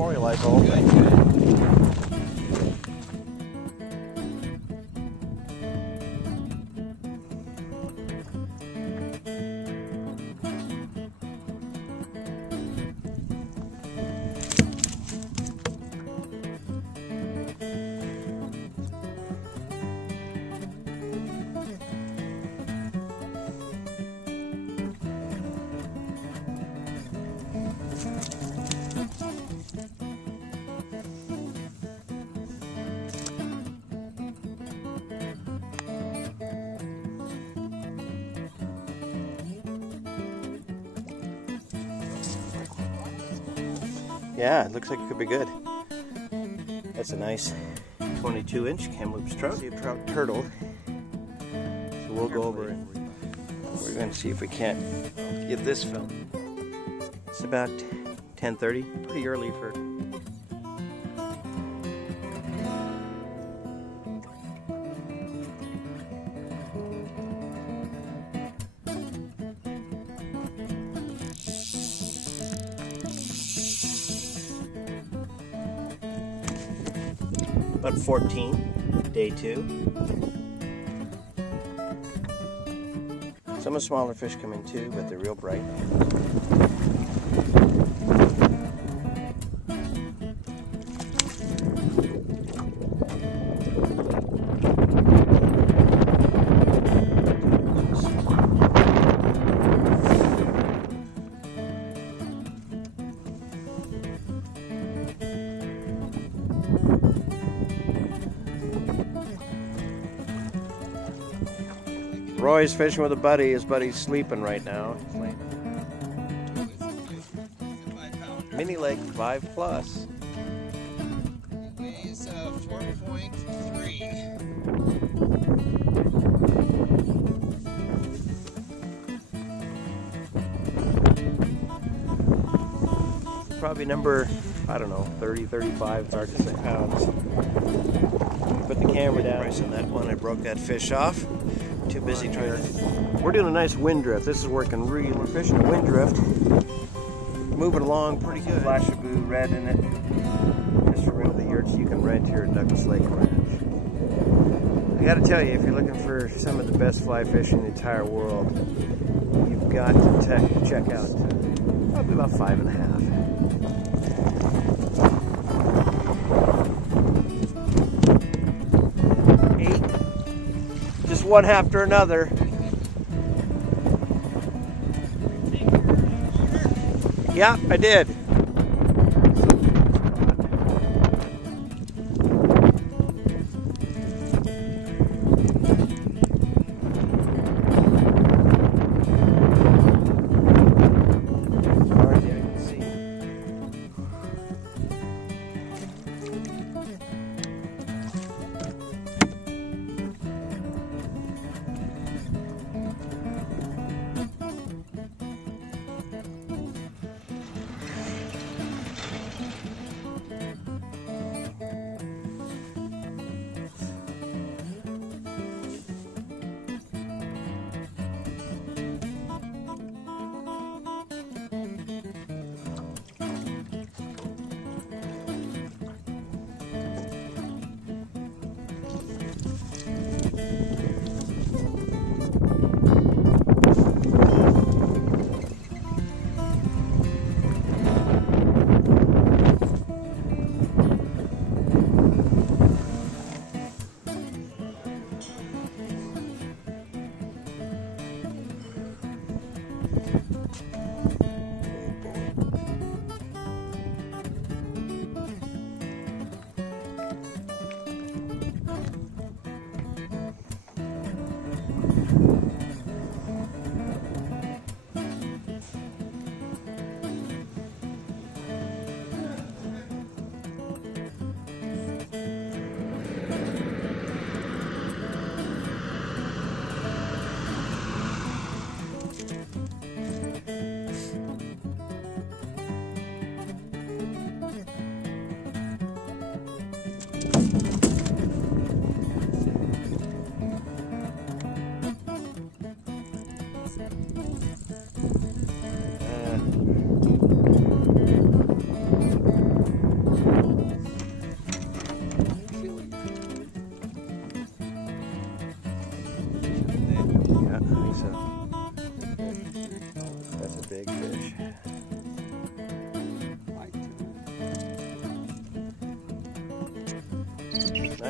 memorialize the whole thing. Yeah, it looks like it could be good. That's a nice 22-inch Kamloops trout. See a trout turtle. So we'll go over and we're going to see if we can't get this film. It's about 10:30, pretty early for. About 14, day 2. Some of the smaller fish come in too, but they're real bright. Roy's fishing with a buddy. His buddy's sleeping right now. Mini lake 5+. It weighs 4.3. Probably number, I don't know, 30, 35, it's hard to say pounds. Put the camera down. On that one, I broke that fish off. Too busy trying to. We're doing a nice wind drift. This is working really. We're fishing a wind drift. Moving along pretty good. Flash of blue red in it. Just for one of the yurts you can rent here at Douglas Lake Ranch. I gotta tell you, if you're looking for some of the best fly fishing in the entire world, you've got to check out probably about 5.5. One after another. Yeah, I did.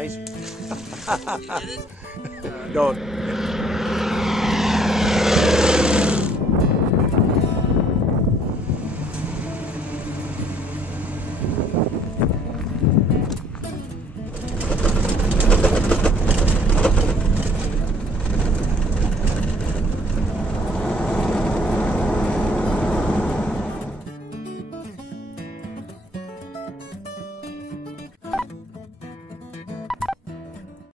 Nice. You did it? Don't.